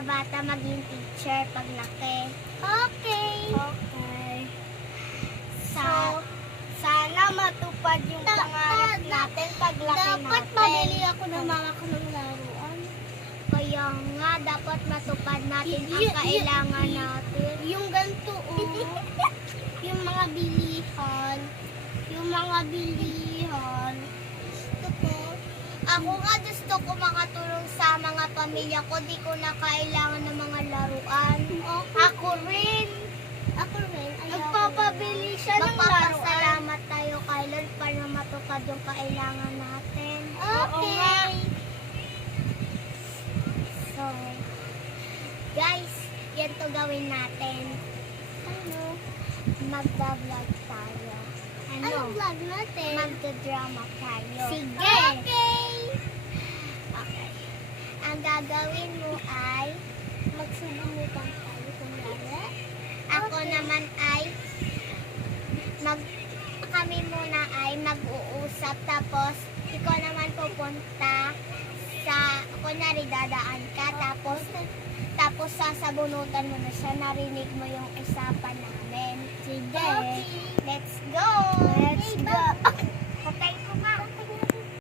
bata maging teacher paglaki. Okay. Okay. Sana matupad yung pangarap natin paglaki natin. Dapat mabili ako ng mama ko ng laruan. Kaya nga, dapat matupad natin ang kailangan natin. Yung ganito, yung mga bilihan. Yung mga bilihan. Ako nga gusto ko makatulong sa mga pamilya ko. Di ko na kailangan ng mga laruan. Ako rin. Ako rin. Nagpapabili siya ng laruan. Magpapasalamat tayo kay Lord para matupad yung kailangan natin. Okay. So, guys, yan to gawin natin. Ano? Magda-vlog tayo. Anong vlog natin? Magda-drama tayo. Sige. Okay. Okay. Ang gagawin mo ay Magsubumutan tayo kunwari. ako naman ay kami muna ay mag-uusap tapos ikaw naman pupunta sa kunwari dadaan ka tapos sasabunutan mo na siya, narinig mo yung usapan namin. Sige. Okay. Let's go. Let's go. Okay.